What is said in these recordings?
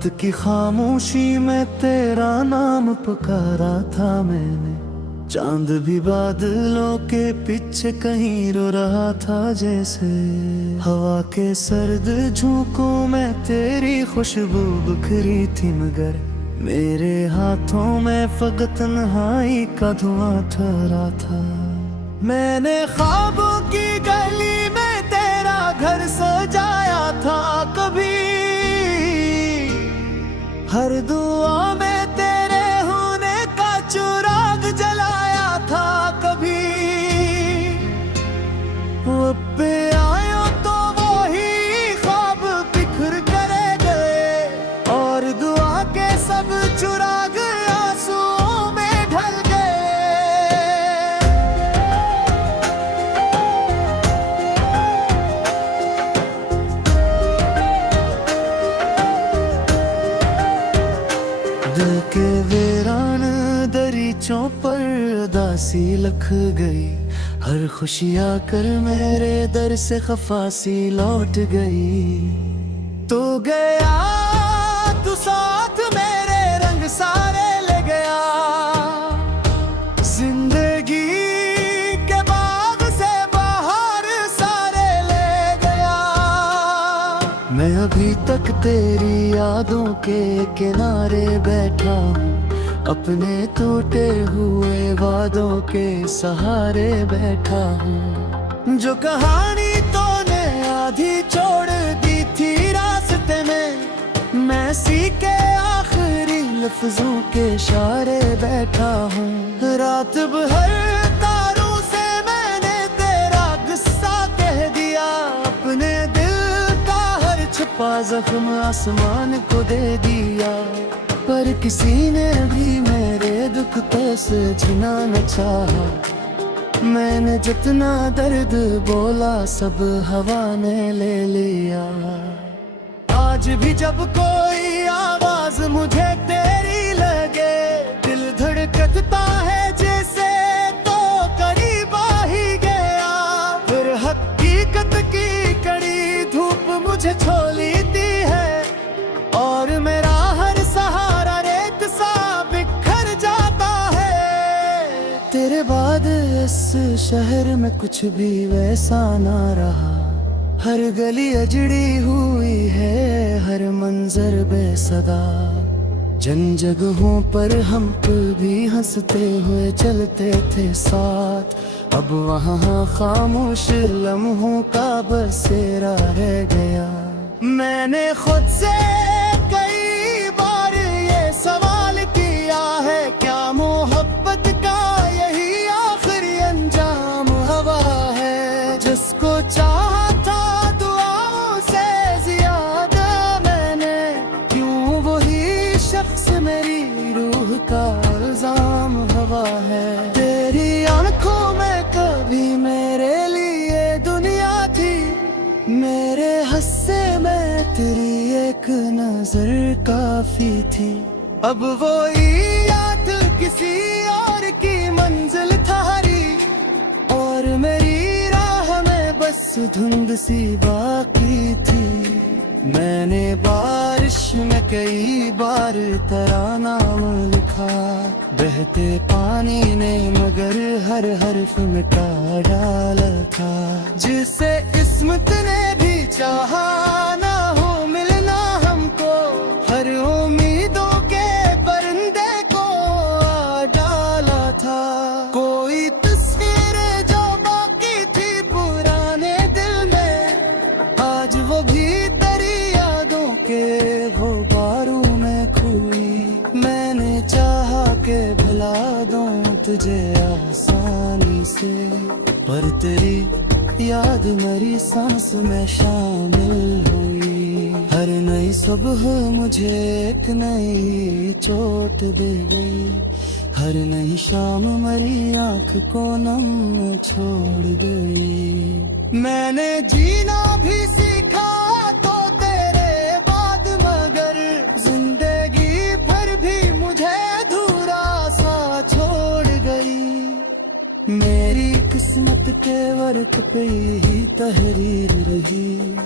रात की खामोशी में तेरा नाम पुकारा था मैंने। चांद भी बादलों के पीछे कहीं रो रहा था जैसे। हवा के सर्द झोंकों में तेरी खुशबू बिखरी थी, मगर मेरे हाथों में फकत तन्हाई का धुआं ठहरा था। मैंने ख्वाबों की गली में तेरा घर सजाया था कभी, हर दुआ में तेरे होने का चिराग जलाया था कभी। अब पे आयो तो वही ख्वाब बिखर कर गए, और दुआ के सब चिराग आंसुओं में ढल गए। दिल के वीरान दरीचों पर उदासी लख गई, हर खुशी आकर मेरे दर से खफासी लौट गई। तो गया तू साथ मेरे रंग सारे ले गया, जिंदगी के बाग से बाहर सारे ले गया। मैं अभी तक तेरी यादों के किनारे बैठा हूँ, अपने टूटे हुए वादों के सहारे बैठा हूँ। जो कहानी तूने आधी छोड़ दी थी रास्ते में, मैं सीखे आखिरी लफ्जों के इशारे बैठा हूँ। रात भर तारों से मैंने तेरा गुस्सा कह दिया, अपने दिल का हर छुपा जख्म आसमान को दे दिया। पर किसी ने भी मेरे दुख पे से छीना न चाहा, मैंने जितना दर्द बोला सब हवा ने ले लिया। आज भी जब कोई आवाज मुझे तेरी लगे, दिल धड़कता है जैसे तो करीब आ ही गया। फिर हकीकत की कड़ी धूप मुझे छोलीती है, और मेरा हर सहारा रेत सा बिखर जाता है। तेरे बाद इस शहर में कुछ भी वैसा ना रहा, हर गली अजड़ी हुई है, हर मंजर बेसदा। जन जगहों पर हम भी हंसते हुए चलते थे साथ, अब वहाँ खामोश लम्हों का बसेरा रह गया। मैंने खुद से कई बार ये सवाल किया है, क्या मोहब्बत का यही आखिरी अंजाम हवा है। जिसको चाहा था दुआओं से ज्यादा मैंने, क्यों वही शख्स मेरी रूह का इल्जाम हवा है। तेरी आंखों में कभी मेरे लिए दुनिया थी, मेरे हस्से में तेरी एक नजर काफी थी। अब वो याद किसी और की मंजिल थारी, और मेरी राह में बस धुंध सी बाकी थी। मैंने बारिश में कई बार तेरा नाम लिखा, बहते पानी ने मगर हर हर्फ मिटा डाला था। जिसे किस्मत ने भी चाहा ना हो मिलना हमको, हर उम्मीदों के परिंदे को आ डाला था। कोई तस्वीर जो बाकी थी पुराने दिल में, आज वो भी तेरी यादों के गुबारों में खोई। मैंने चाहा के भुला दूं तुझे आसानी से, पर तेरी याद मेरी सांस में शामिल हुई। हर नई सुबह मुझे एक नई चोट दे गई, हर नई शाम मेरी आंख को नम छोड़ गई। मैंने जीना भी सीखा तो तेरे बाद, मगर जिंदगी भर भी मुझे अधूरा सा छोड़ गई। मेरी किस्मत के वर्क पे ही तहरीर रही,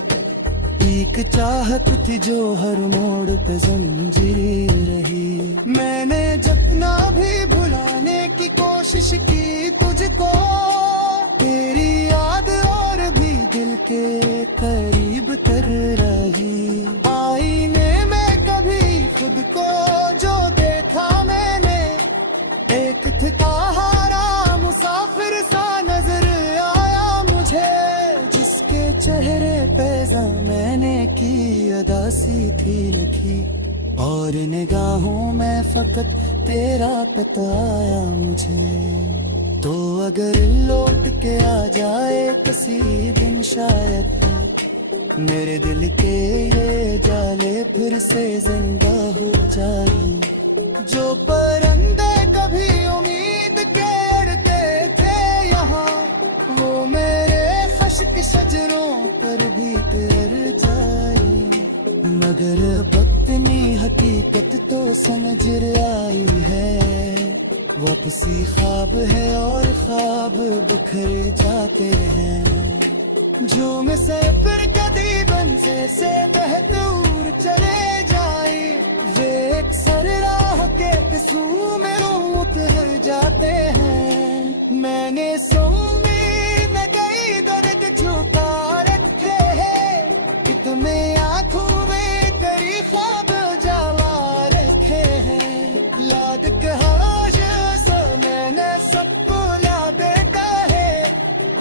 एक चाहत थी जो हर मोड़ पे जंजीर रही। मैंने जितना भी भुलाने की कोशिश की तुझको, तेरी याद और भी दिल के करीब तर रही। आईने में कभी खुद को जो देखा मैंने, एक थका हारा मुसाफिर सा नजर आया मुझे, जिसके चेहरे पे ज़माने की अदासी थी लिखी, और निगाहों में फकत तेरा पता आया मुझे। तो अगर लौट के आ जाए किसी दिन शायद, मेरे दिल के ये जाले फिर से जिंदा हो जाए। जो परिंदे कभी उम्मीद के अड़ते थे यहाँ, वो मेरे खश्क शजरों पर भी तर जाए। मगर वक्तनी हकीकत तो समझ आई है, वापसी ख्वाब है और ख्वाब बिखर जाते हैं। झूम से फिर कदी बन से बहतूर चले जाए, वे एक सर राह के पिसू में उतर जाते हैं। मैंने सुम्मी में कई दर्द छुपा रखे हैं, कितने आंखों में तेरी ख्वाब जला रखे हैं। लाद कहाश से मैंने सबको याद देखा है,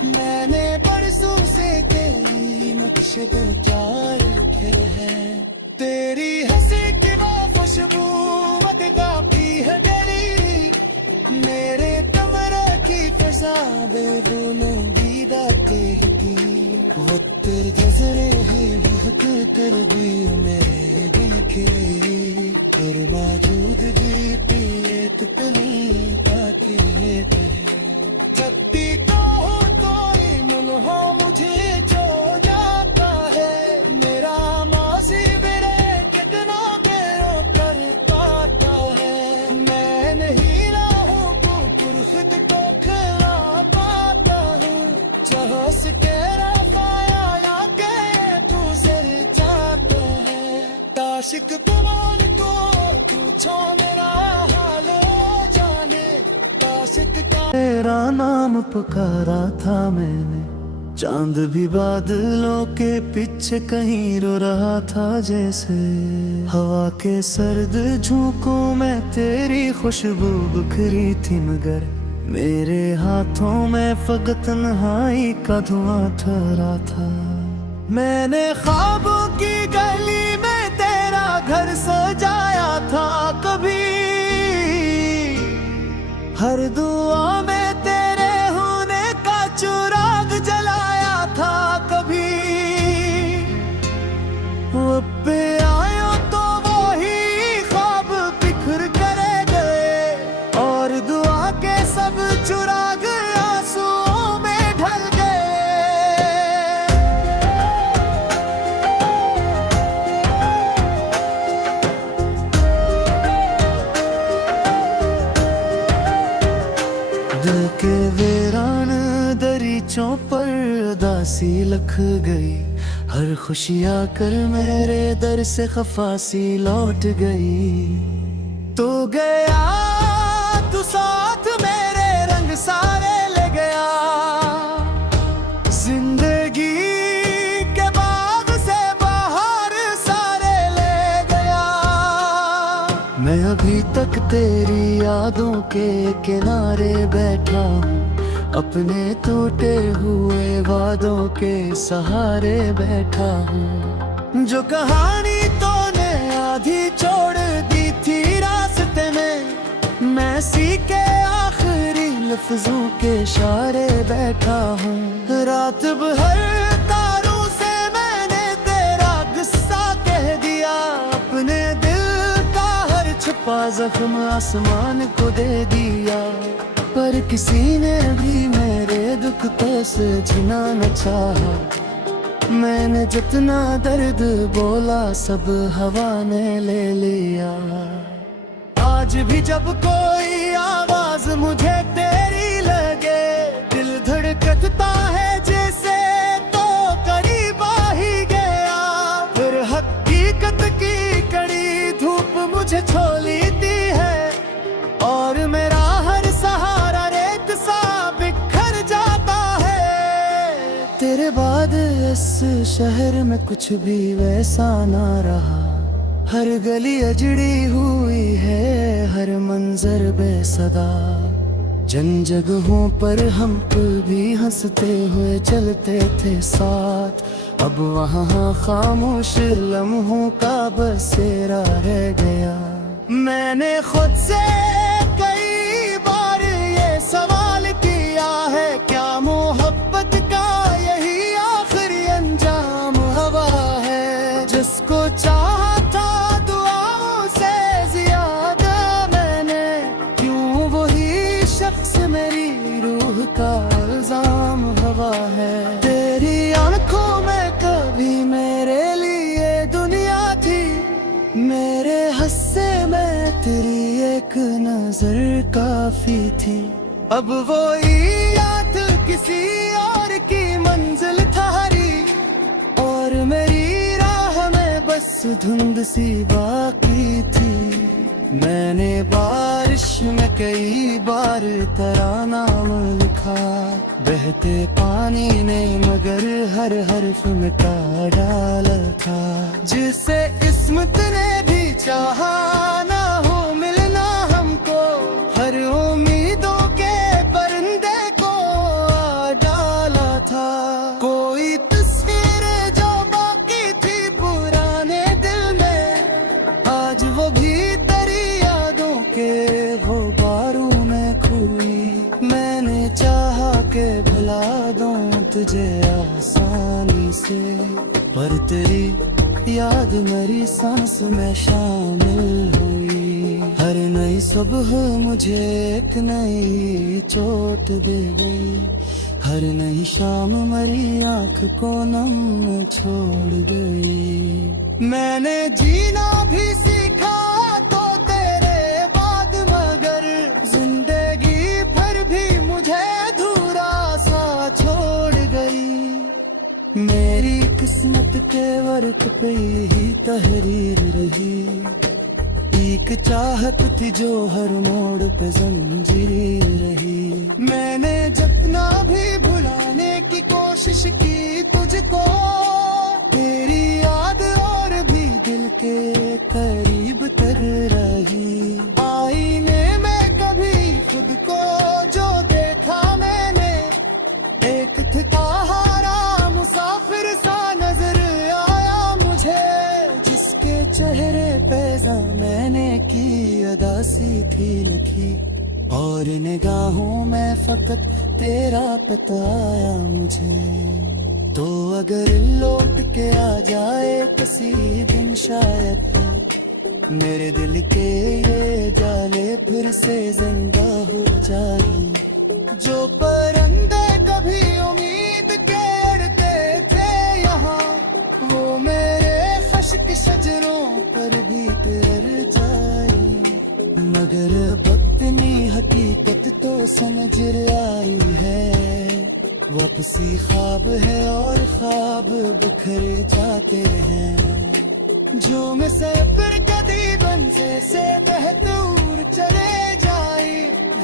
मैंने परसों से तेरी नक्शे क्या रखे हैं। तेरी हंसी की वो खुशबू मदगा की है गली, मेरे कमरे की फिजा बेबूलूंगी रातें की। वो तेरे नजरे ही बहुत कर दी मेरे दिल की, तेरे मौजूद भी पिए तुतली पाती है। जबती को हो कोई मुल्हा मुझे जो जाता है, मेरा माजी मेरे कितना बेरों कर पाता है। मैं नहीं राहों को खुद को खिला पाता हूँ, जहाँ से कह रफाया या के तू सर जाता है। ताशिक कुमान को तू छो मेरा हाल जाने, ताशिक का तेरा नाम पुकारा था मैंने, चांद भी बादलों के पीछे कहीं रो रहा था जैसे। हवा के सर्द झोंकों में तेरी खुशबू बिखरी थी, मगर मेरे हाथों में फकत तन्हाई का धुआं ठहरा था। मैंने ख्वाबों की गली में तेरा घर सजाया था कभी, हर दुआ में तेरे होने का चिराग जलाया था कभी। वो पे आयो तो वही ख्वाब बिखर करे गए, और दुआ के सब चिराग आंसुओं में ढल गए। दिल के वीरान दरीचों पर उदासी लख गई, हर खुशियाँ कर मेरे दर से खफासी लौट गई। तो गया तू साथ मेरे रंग सारे ले गया, जिंदगी के बाग से बाहर सारे ले गया। मैं अभी तक तेरी यादों के किनारे बैठा हूँ, अपने टूटे हुए वादों के सहारे बैठा हूँ। जो कहानी तूने आधी छोड़ दी थी रास्ते में, मैं सीखे आखिरी लफ्जों के इशारे बैठा हूँ। रात भर तारों से मैंने तेरा गुस्सा कह दिया, अपने दिल का हर छुपा जख्म आसमान को दे दिया। पर किसी ने भी मेरे दुख को समझना न चाहा, मैंने जितना दर्द बोला सब हवा ने ले लिया। आज भी जब कोई आवाज मुझे तेरी लगे, दिल धड़कता है जैसे तो करीब आ ही गया। के बाद इस शहर में कुछ भी वैसा ना रहा। हर गली अजड़ी हुई है, हर मंजर बेसदा। जन जगहों पर हम भी हंसते हुए चलते थे साथ। अब वहाँ खामोश लम्हों का बसेरा रह गया। मैंने खुद से कई बार ये सवाल किया है, क्या मोहब्बत का यही आखिरी अंजाम हवा है? जिसको चाहा था दुआओं से ज्यादा मैंने, क्यों वही शख्स मेरी रूह का इल्जाम हवा है? तेरी आंखों में कभी मेरे लिए दुनिया थी, मेरे हस्से में तेरी एक नजर काफी थी। अब वो याद किसी और की मंजिल थारी, और मेरी राह में बस धुंध सी बाकी थी। मैंने बारिश में कई बार तराना लिखा, बहते पानी ने मगर हर हर्फ मिटा डाला था। जिसे इस्मत ने भी चाहा ना हो मिलना हमको, हर उम्मीदों के परिंदे को आ डाला था। कोई तस्वीर जो बाकी थी पुराने दिल में, आज वो भी तेरी यादों के गुबारों में खोई। मैंने चाहा के भुला दूं तुझे आसानी से, पर तेरी याद मेरी सांस में शामिल हुई। हर नई सुबह मुझे एक नई चोट दे गई, हर नई शाम मेरी आंख को नम छोड़ गई। मैंने जीना भी सीखा तो तेरे बाद, मगर जिंदगी फिर भी मुझे अधूरा सा छोड़ गई। मेरी किस्मत के वर्क पे ही तहरीर रही, एक चाहत थी जो हर मोड़ पे जंजीर रही। मैंने जितना भी भुलाने की कोशिश की तुझको, तेरी याद और भी दिल के करीब तर रही। आईने में कभी खुद को जो देखा मैंने, एक थका हारा मुसाफिर सा नजर आया मुझे, जिसके चेहरे पे ज़माने की अदासी थी लिखी, और निगाहों में फकत तेरा पता आया मुझे। तो अगर लौट के आ जाए किसी दिन शायद, मेरे दिल के ये जाले फिर से जिंदा हो जाए। जो परिंदे कभी उम्मीद के अड़ते थे यहाँ, वो मेरे खश्क शजरों पर भी तर जाए। मगर बदतनी हकीकत तो समझ आई है, वापसी ख्वाब है और ख्वाब बिखर जाते हैं। जो में से फिर कदी बन से बह दूर चले जाए,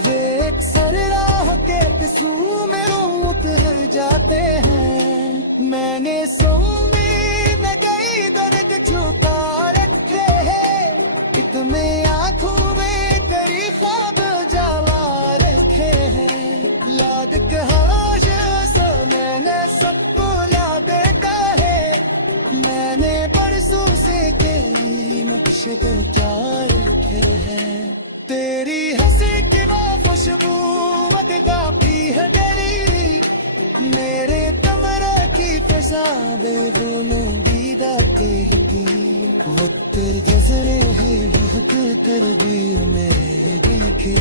वे एक सर राह के पिसू में उतर जाते हैं। मैंने सुनी में कई दर्द छुपा रखे हैं, इतने आंखों में तेरी ख्वाब जला रखे हैं। लाद कहा मैंने सबको याद का है, मैंने परसों से कई नक्शे तैयार रखे हैं। तेरी हंसी की वो खुशबू मदगाती है गली, मेरे कमरे की फिजा बेगुनो दीदा कहती। वो तेरे जजरे है बहुत कर दी मेरे दिल की,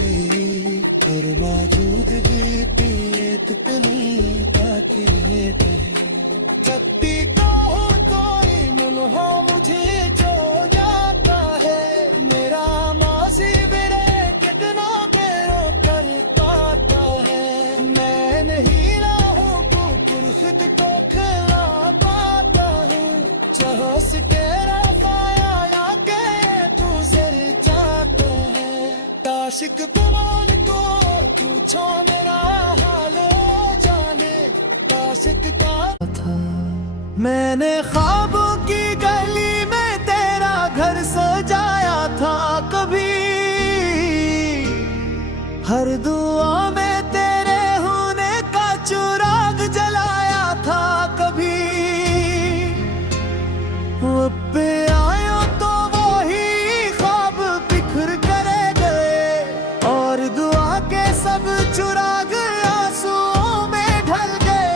और मौजूद भी तेरे तुतली ताकि सकती को हो कोई मिलहा मुझे जो जाता है। मेरा मासी मेरे कितना देरो कर पाता है, मैं नहीं राहों को खुद को खिला पाता हूँ। चाह से तेरा पाया आके तू सर जाता है, आशिक बुलाने को तू छो मेरा मैंने ख्वाबों की गली में तेरा घर सजाया था कभी, हर दुआ में तेरे होने का चिराग जलाया था कभी। वो पे आयो तो वही ख्वाब बिखर करे गए, और दुआ के सब चिराग आंसुओं में ढल गए।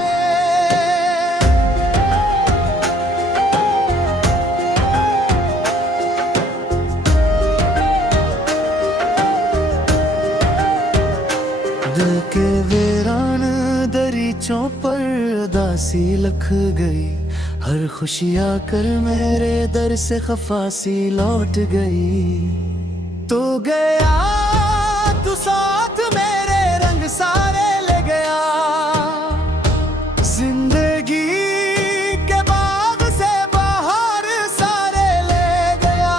दिल के वीरान दरीचों पर उदासी लख गई, हर खुशियाँ कर मेरे दर से खफासी लौट गई। तो गया तू साथ मेरे रंग सारे ले गया, जिंदगी के बाग से बाहर सारे ले गया।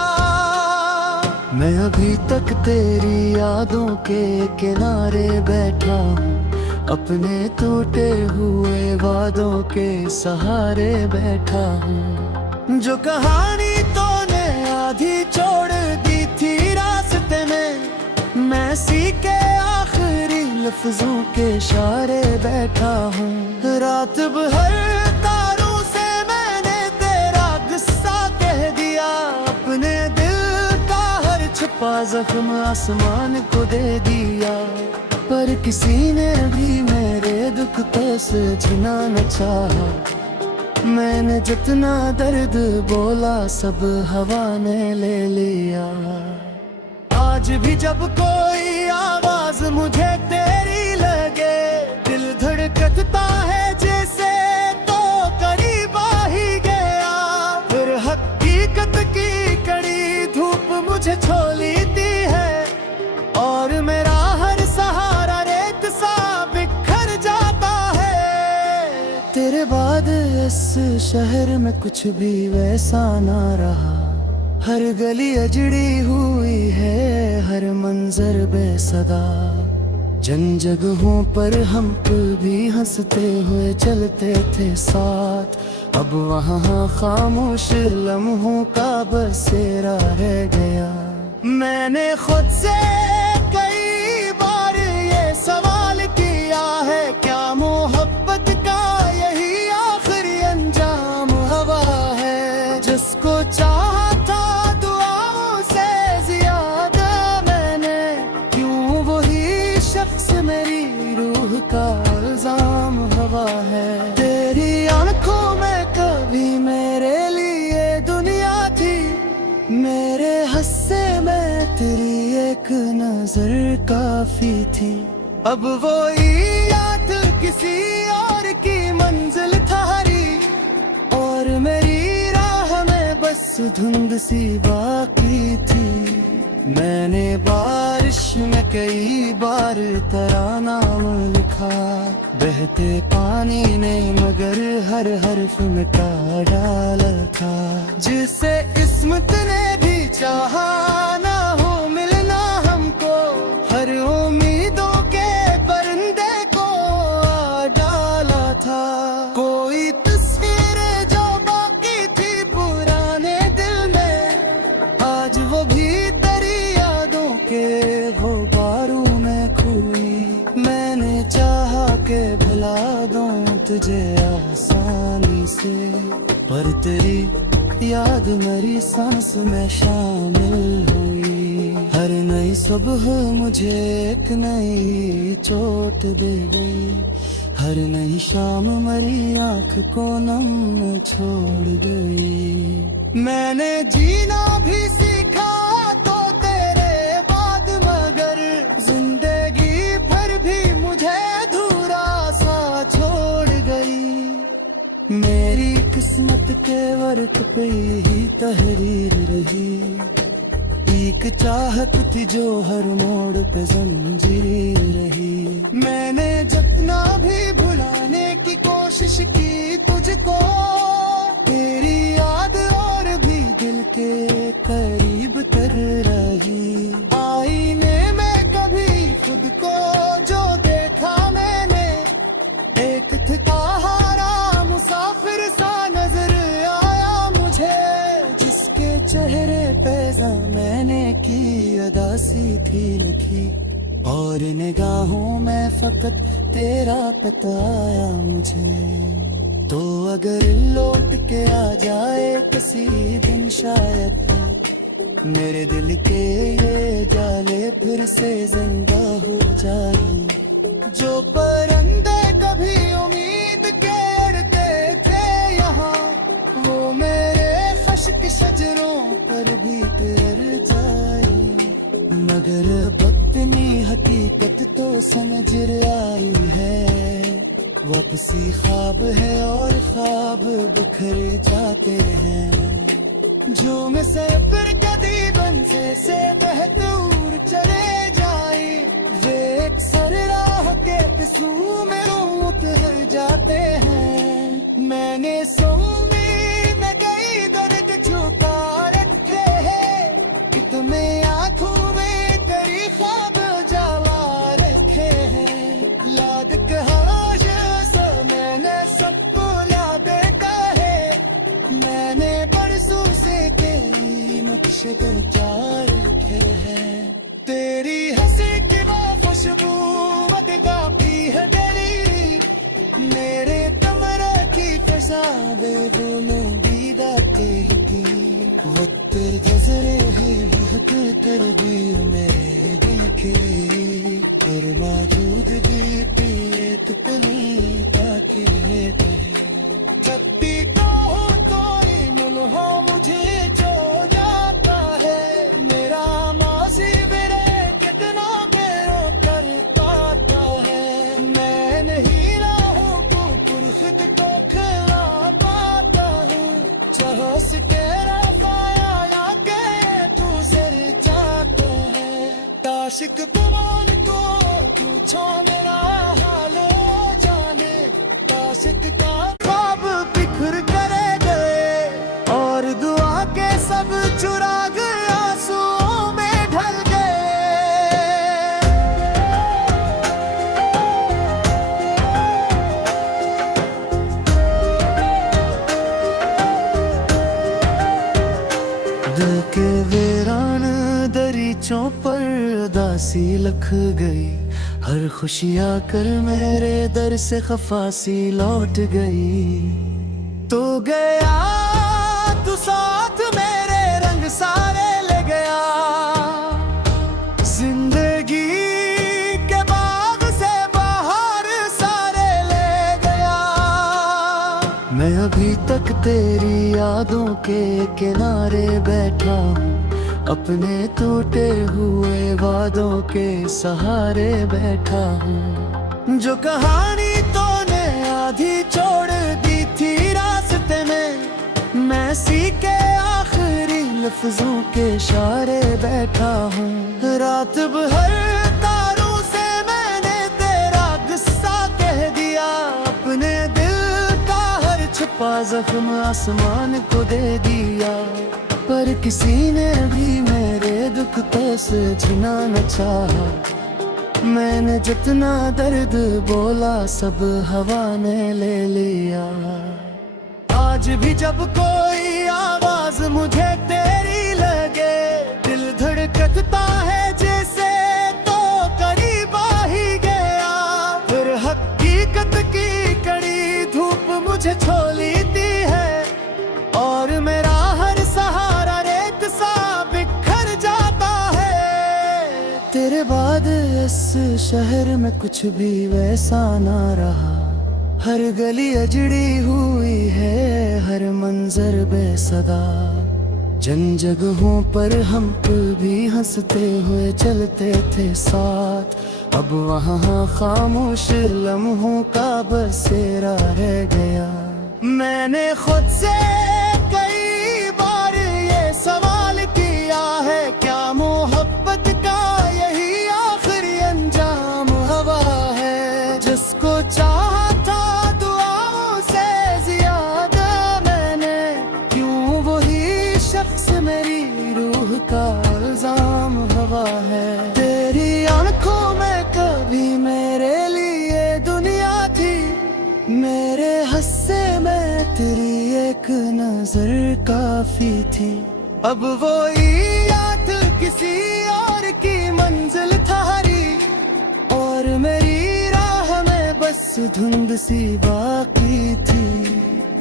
मैं अभी तक तेरी यादों के किनारे बैठा हूँ, अपने टूटे हुए वादों के सहारे बैठा हूँ। जो कहानी तूने आधी छोड़ दी थी रास्ते में, मैं सीखे आखिरी लफ्जों के इशारे बैठा हूँ। रात भर तारों से मैंने तेरा गुस्सा कह दिया, अपने दिल का हर छुपा जख्म आसमान को दे दिया। पर किसी ने भी मेरे दुख को समझना न चाहा, मैंने जितना दर्द बोला सब हवा ने ले लिया। आज भी जब कोई आवाज मुझे तेरी लगे, दिल धड़कता है जैसे तो करीब आ ही गया। फिर हकीकत की कड़ी धूप मुझे छोलीती है, और मेरा हर सहारा रेत सा बिखर जाता है। तेरे बाद इस शहर में कुछ भी वैसा ना रहा, हर गली अजड़ी हुई है, हर मंजर बेसदा। जन जगहों पर हम भी हंसते हुए चलते थे साथ, अब वहाँ खामोश लम्हों का बसेरा रह गया। मैंने खुद से कई बार ये सवाल किया है, क्या मोहब्बत का यही आखिरी अंजाम हवा है? जिसको चाहा था दुआओं से ज्यादा मैंने, क्यों वही शख्स मेरी रूह का इल्जाम हवा है? तेरी आंखों में कभी मेरे लिए दुनिया थी, मेरे हस्से में तेरी एक नजर काफी थी। अब वो याद किसी और की मंजिल थारी, और मेरी राह में बस धुंध सी बाकी थी। मैंने बारिश में कई बार तेरा नाम लिखा, बहते पानी ने मगर हर हर्फ मिटा डाला था। जिसे किस्मत ने भी चाहा ना हो मिलना हमको, हर उम्मीदों के परिंदे को आ डाला था। कोई तस्वीर जो बाकी थी पुराने दिल में, आज वो भी तेरी यादों के गुबारों में खोई। मैंने चाहा के भुला दूं तुझे आसानी से, पर तेरी याद मेरी सांस में शामिल हुई। हर नई सुबह मुझे एक नई चोट दे गई, हर नई शाम मेरी आंख को नम छोड़ गई। मैंने जीना भी सीखा तो तेरे बाद, मगर जिंदगी भर भी मुझे अधूरा सा छोड़ गई। मेरी किस्मत के वर्क पे ही तहरीर रही, एक चाहत थी जो हर मोड़ पे जंजीर रही। मैंने जितना भी भुलाने की कोशिश की तुझको, तेरी याद और भी दिल के करीब तर रही। आईने में कभी खुद को जो देखा मैंने, एक थका हारा मुसाफिर सा नजर सी थी लिखी, और निगाहों में फकत तेरा पता आया मुझे। तो अगर लौट के आ जाए किसी दिन शायद मेरे दिल के ये जाले फिर से जिंदा हो जाए। जो परिंदे कभी उम्मीद के अड़ते थे यहाँ, वो मेरे खश्क शजरों पर भी कर जाए। मगर बदतनी हकीकत तो समझ आई है, वापसी ख्वाब है और ख्वाब बिखर जाते हैं। जो मैं से फिर कदी बंसे से बहतूर चले जाए, वे एक सर राह के पिसू में उतर जाते हैं। मैंने सुनी न कई दर्द छुपा रखे हैं, इतने आंखों में तेरी ख्वाब जला रखे हैं। लाद कहा मैंने सबको याद कहे, मैंने बरसों से कई नक्शे चार रखे हैं। तेरी हंसी की वो खुशबू मदगाती है दिली, मेरे कमरे की फसा दे दोनों बीदाते की। वो तेरे नजरे है बहुत तेरे दिल में देखे, और मौजूद भी तेरे तुपली ताके लेते। छत्ती को हो कोई मुल्हा मुझे जो जाता है, मेरा माजी मेरे कितना बेरो कर पाता है। मैं नहीं राहों को खुद को खिला पाता हूँ, चाह से तेरा पाया या के तू सर जाता है। आशिक गुमान को पूछो मेरा हालो जाने, आशिक का ख्वाब बिखर करे गए, और दुआ के सब चुरा गए आंसुओं में ढल गए। दिल के वीरान दरीचों पर दासी लख गई, हर खुशी आकर मेरे दर से खफासी लौट गई। तो गया तू साथ मेरे रंग सारे ले गया, जिंदगी के बाग से बाहर सारे ले गया। मैं अभी तक तेरी यादों के किनारे बैठा हूँ, अपने टूटे हुए वादों के सहारे बैठा हूँ। जो कहानी तूने आधी छोड़ दी थी रास्ते में, मैं सीखे आखिरी लफ्जों के इशारे बैठा हूँ। रात भर तारों से मैंने तेरा गुस्सा कह दिया, अपने दिल का हर छुपा जख्म आसमान को दे दिया। पर किसी ने भी मेरे दुख को समझना न चाहा, मैंने जितना दर्द बोला सब हवा ने ले लिया। आज भी जब कोई आवाज मुझे तेरी लगे, दिल धड़कता है जैसे तो करीब आ ही गया। फिर हकीकत की कड़ी धूप मुझे छोलीती है, और मेरा हर सहारा रेत सा बिखर जाता है। तेरे बाद इस शहर में कुछ भी वैसा ना रहा, हर गली अजड़ी हुई है, हर मंजर बेसदा। जिन जगहों पर हम भी हंसते हुए चलते थे साथ, अब वहाँ खामोश लम्हों का बसेरा रह गया। मैंने खुद से कई बार ये सवाल किया है, क्या मोहब्बत का यही आखिरी अंजाम हवा है। जिसको चाहा था दुआओं से ज्यादा मैंने, क्यों वही शख्स मेरी रूह का इल्जाम हवा है। तेरी आंखों में कभी मेरे लिए दुनिया थी, मेरे हस्से में तेरी एक नजर काफी थी। अब वो याद किसी और की मंजिल थारी और मेरी राह में बस धुंध सी बाकी थी।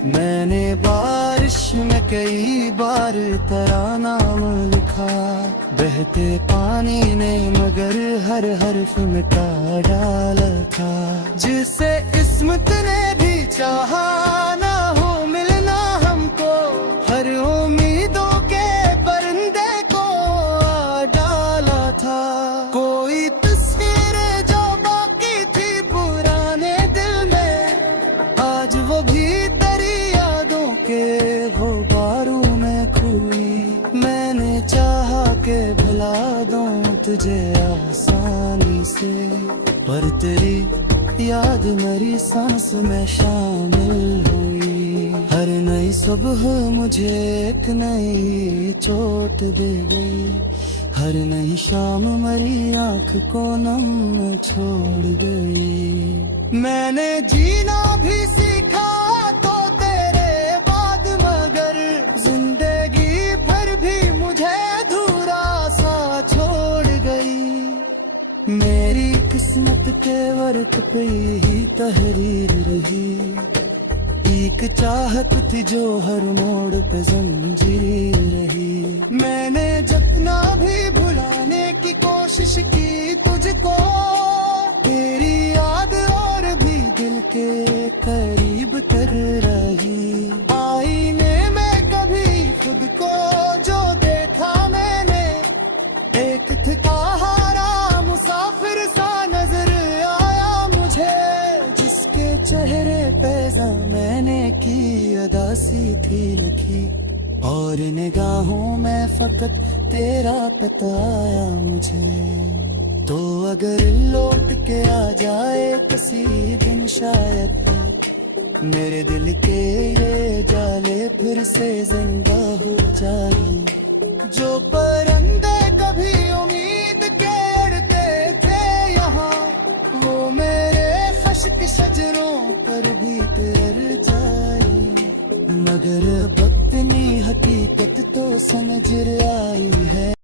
मैंने बारिश में कई बार तेरा नाम लिखा, बहते पानी ने मगर हर हर्फ मिटा डाला था। जिसे किस्मत ने भी चाहा ना हो मिलना हमको, हर उम्मीदों के परिंदे को आ डाला था। कोई तस्वीर जो बाकी थी पुराने दिल में, आज वो भी तेरी यादों के गुबारों में खोई। मैंने चाहा के भुला दूं तुझे आसानी से, पर तेरी याद मेरी सांस में शामिल हुई। हर नई सुबह मुझे एक नई चोट दे गई, हर नई शाम मेरी आंख को नम छोड़ गई। मैंने जीना भी सीखा तो तेरे बाद, मगर जिंदगी फिर भी मुझे अधूरा सा छोड़ गई। मेरी किस्मत के वर्क पे ही तहरीर रही, एक चाहत थी जो हर मोड़ पे जंजीर रही। मैंने जितना भी भुलाने की कोशिश की तुझको, तेरी याद और भी दिल के करीब तर रही। आईने में कभी खुद को जो देखा मैंने, एक थका हारा मुसाफिर सा नजर आया मुझे, जिसके चेहरे पे ज़माने की अदासी थी लिखी, और निगाहों में फकत तेरा पता आया मुझे। तो अगर लौट के आ जाए किसी दिन शायद, मेरे दिल के ये जाले फिर से जिंदा हो जाए। जो परिंदे कभी उम्मीद के अड़ते थे यहाँ, वो मेरे खश्क शजरों पर भी तर जाए। मगर वक्त ने हकीकत तो समझ आई है।